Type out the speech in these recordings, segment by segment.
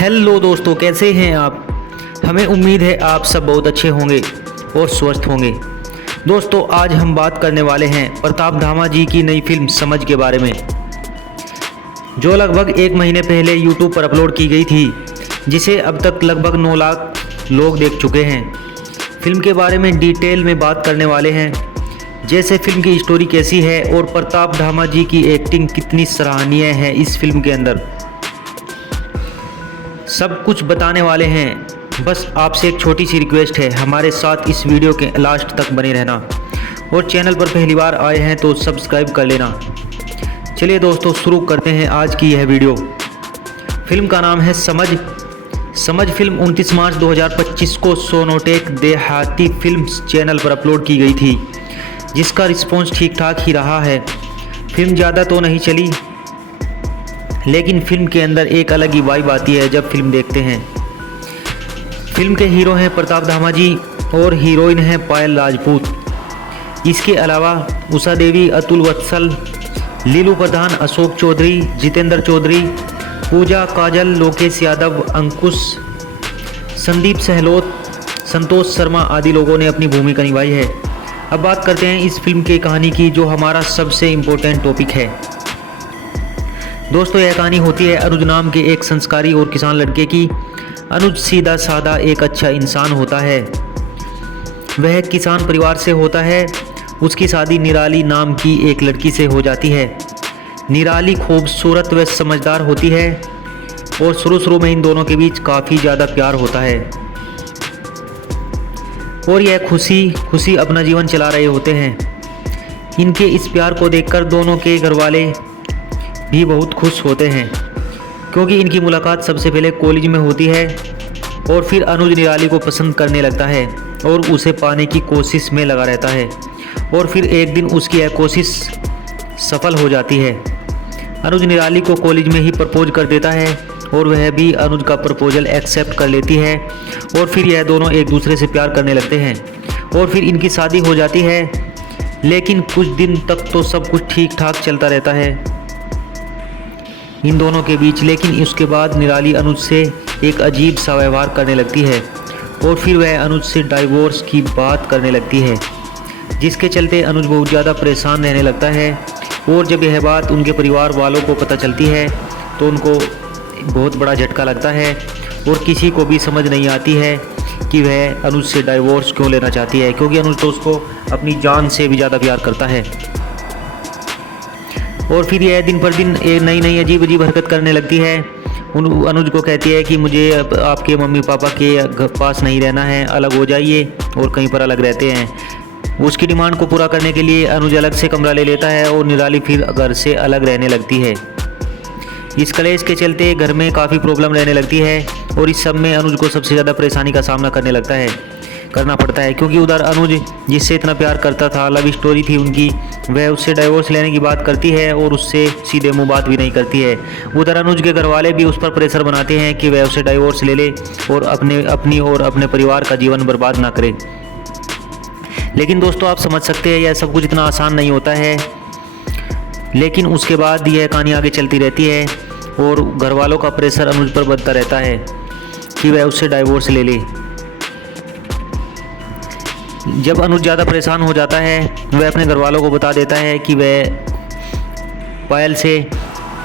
Hello दोस्तों, कैसे हैं आप। हमें उम्मीद है आप सब बहुत अच्छे होंगे और स्वस्थ होंगे। दोस्तों, आज हम बात करने वाले हैं प्रताप धामा जी की नई फिल्म समझ के बारे में, जो लगभग 1 महीने पहले यूट्यूब पर अपलोड की गई थी, जिसे अब तक लगभग 9 लाख लोग देख चुके हैं। फिल्म के बारे में डिटेल में बात करने वाले हैं, जैसे फिल्म की स्टोरी कैसी है और प्रताप धामा जी की एक्टिंग कितनी सराहनीय है इस फिल्म के अंदर, सब कुछ बताने वाले हैं। बस आपसे एक छोटी सी रिक्वेस्ट है, हमारे साथ इस वीडियो के लास्ट तक बने रहना और चैनल पर पहली बार आए हैं तो सब्सक्राइब कर लेना। चलिए दोस्तों, शुरू करते हैं आज की यह वीडियो। फिल्म का नाम है समझ फिल्म 29 मार्च 2025 को सोनोटेक देहाती फिल्म्स चैनल पर अपलोड की गई थी, जिसका रिस्पॉन्स ठीक ठाक ही रहा है। फिल्म ज़्यादा तो नहीं चली, लेकिन फिल्म के अंदर एक अलग ही वाइब आती है जब फिल्म देखते हैं। फिल्म के हीरो हैं प्रताप धामा जी और हीरोइन है पायल राजपूत। इसके अलावा उषा देवी, अतुल वत्सल, लीलू प्रधान, अशोक चौधरी, जितेंद्र चौधरी, पूजा, काजल, लोकेश यादव, अंकुश, संदीप सहलोत, संतोष शर्मा आदि लोगों ने अपनी भूमिका निभाई है। अब बात करते हैं इस फिल्म की कहानी की, जो हमारा सबसे इम्पोर्टेंट टॉपिक है। दोस्तों, यह कहानी होती है अनुज नाम के एक संस्कारी और किसान लड़के की। अनुज सीधा साधा एक अच्छा इंसान होता है। वह किसान परिवार से होता है। उसकी शादी निराली नाम की एक लड़की से हो जाती है। निराली खूबसूरत व समझदार होती है और शुरू में इन दोनों के बीच काफ़ी ज़्यादा प्यार होता है और यह खुशी अपना जीवन चला रहे होते हैं। इनके इस प्यार को देखकर दोनों के घर वाले भी बहुत खुश होते हैं, क्योंकि इनकी मुलाकात सबसे पहले कॉलेज में होती है और फिर अनुज निराली को पसंद करने लगता है और उसे पाने की कोशिश में लगा रहता है और फिर एक दिन उसकी यह कोशिश सफल हो जाती है। अनुज निराली को कॉलेज में ही प्रपोज कर देता है और वह भी अनुज का प्रपोजल एक्सेप्ट कर लेती है और फिर यह दोनों एक दूसरे से प्यार करने लगते हैं और फिर इनकी शादी हो जाती है। लेकिन कुछ दिन तक तो सब कुछ ठीक ठाक चलता रहता है इन दोनों के बीच, लेकिन उसके बाद निराली अनुज से एक अजीब सा व्यवहार करने लगती है और फिर वह अनुज से डाइवोर्स की बात करने लगती है, जिसके चलते अनुज बहुत ज़्यादा परेशान रहने लगता है। और जब यह बात उनके परिवार वालों को पता चलती है तो उनको बहुत बड़ा झटका लगता है और किसी को भी समझ नहीं आती है कि वह अनुज से डाइवोर्स क्यों लेना चाहती है, क्योंकि अनुज तो उसको अपनी जान से भी ज़्यादा प्यार करता है। और फिर यह दिन पर दिन एक नई अजीब हरकत करने लगती है। अनुज को कहती है कि मुझे आपके मम्मी पापा के पास नहीं रहना है, अलग हो जाइए और कहीं पर अलग रहते हैं। उसकी डिमांड को पूरा करने के लिए अनुज अलग से कमरा ले लेता है और निराली फिर घर से अलग रहने लगती है। इस कलेश के चलते घर में काफ़ी प्रॉब्लम रहने लगती है और इस सब में अनुज को सबसे ज़्यादा परेशानी का सामना करना पड़ता है, क्योंकि उधर अनुज जिससे इतना प्यार करता था, लव स्टोरी थी उनकी, वह उससे डाइवोर्स लेने की बात करती है और उससे सीधे मुंह बात भी नहीं करती है। उधर अनुज के घर वाले भी उस पर प्रेशर बनाते हैं कि वह उससे डाइवोर्स ले ले और अपनी और अपने परिवार का जीवन बर्बाद ना करे। लेकिन दोस्तों, आप समझ सकते हैं यह सब कुछ इतना आसान नहीं होता है। लेकिन उसके बाद यह कहानी आगे चलती रहती है और घर वालों का प्रेशर अनुज पर बनता रहता है कि वह उससे डाइवोर्स ले ले। जब अनुज ज़्यादा परेशान हो जाता है, वह अपने घर वालों को बता देता है कि वह पायल से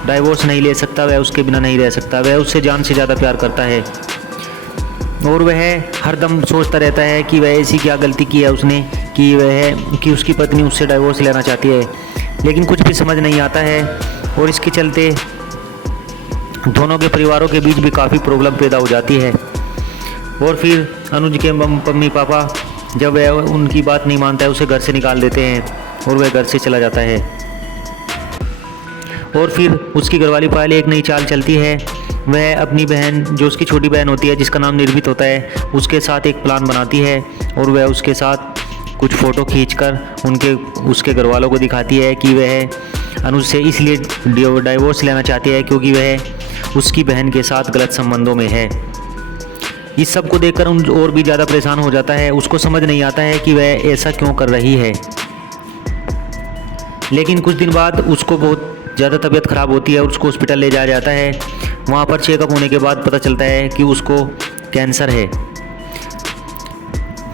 डाइवोर्स नहीं ले सकता, वह उसके बिना नहीं रह सकता, वह उससे जान से ज़्यादा प्यार करता है और वह हरदम सोचता रहता है कि वह ऐसी क्या गलती की है उसने कि उसकी पत्नी उससे डाइवोर्स लेना चाहती है। लेकिन कुछ भी समझ नहीं आता है और इसके चलते दोनों के परिवारों के बीच भी काफ़ी प्रॉब्लम पैदा हो जाती है। और फिर अनुज के मम्मी पापा, जब वह उनकी बात नहीं मानता है, उसे घर से निकाल देते हैं और वह घर से चला जाता है। और फिर उसकी घरवाली पायल एक नई चाल चलती है। वह अपनी बहन, जो उसकी छोटी बहन होती है जिसका नाम निर्भित होता है, उसके साथ एक प्लान बनाती है और वह उसके साथ कुछ फ़ोटो खींचकर उसके घर वालों को दिखाती है कि वह अनुज से इसलिए डाइवोर्स लेना चाहती है क्योंकि वह उसकी बहन के साथ गलत संबंधों में है। इस सब को देखकर अनुज और भी ज़्यादा परेशान हो जाता है। उसको समझ नहीं आता है कि वह ऐसा क्यों कर रही है। लेकिन कुछ दिन बाद उसको बहुत ज़्यादा तबीयत ख़राब होती है और उसको हॉस्पिटल ले जाया जाता है। वहाँ पर चेकअप होने के बाद पता चलता है कि उसको कैंसर है।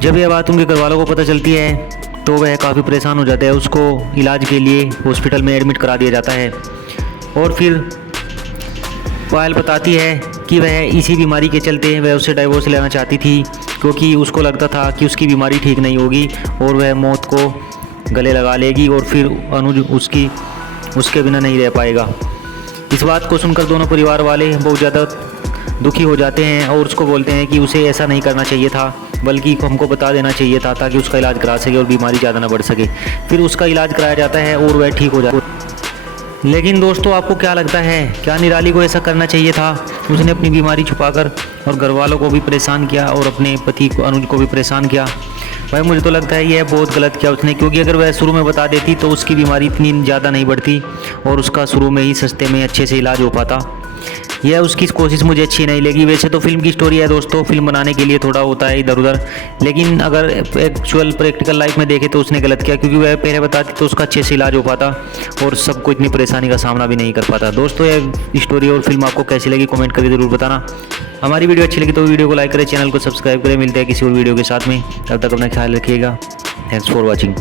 जब यह बात उनके घर वालों को पता चलती है तो वह काफ़ी परेशान हो जाते हैं। उसको इलाज के लिए हॉस्पिटल में एडमिट करा दिया जाता है और फिर पायल बताती है कि वह इसी बीमारी के चलते वह उससे डाइवोर्स लेना चाहती थी, क्योंकि उसको लगता था कि उसकी बीमारी ठीक नहीं होगी और वह मौत को गले लगा लेगी और फिर अनुज उसके बिना नहीं रह पाएगा। इस बात को सुनकर दोनों परिवार वाले बहुत ज़्यादा दुखी हो जाते हैं और उसको बोलते हैं कि उसे ऐसा नहीं करना चाहिए था, बल्कि हमको बता देना चाहिए था ताकि उसका इलाज करा सके और बीमारी ज़्यादा ना बढ़ सके। फिर उसका इलाज कराया जाता है और वह ठीक हो जाता है। लेकिन दोस्तों, आपको क्या लगता है, क्या निराली को ऐसा करना चाहिए था? उसने अपनी बीमारी छुपाकर और घर वालों को भी परेशान किया और अपने पति को अनुज को भी परेशान किया। भाई मुझे तो लगता है यह बहुत गलत किया उसने, क्योंकि अगर वह शुरू में बता देती तो उसकी बीमारी इतनी ज़्यादा नहीं बढ़ती और उसका शुरू में ही सस्ते में अच्छे से इलाज हो पाता। यह उसकी कोशिश मुझे अच्छी नहीं लगी। वैसे तो फिल्म की स्टोरी है दोस्तों, फिल्म बनाने के लिए थोड़ा होता है इधर उधर, लेकिन अगर एक्चुअल प्रैक्टिकल लाइफ में देखे तो उसने गलत किया, क्योंकि वह पहले बताती तो उसका अच्छे से इलाज हो पाता और सबको इतनी परेशानी का सामना भी नहीं कर पाता। दोस्तों, यह स्टोरी और फिल्म आपको कैसी लगी कमेंट करके ज़रूर बताना। हमारी वीडियो अच्छी लगी तो वीडियो को लाइक करें, चैनल को सब्सक्राइब करें। मिलते हैं किसी और वीडियो के साथ में, तब तक अपना ख्याल रखिएगा। Thanks for watching.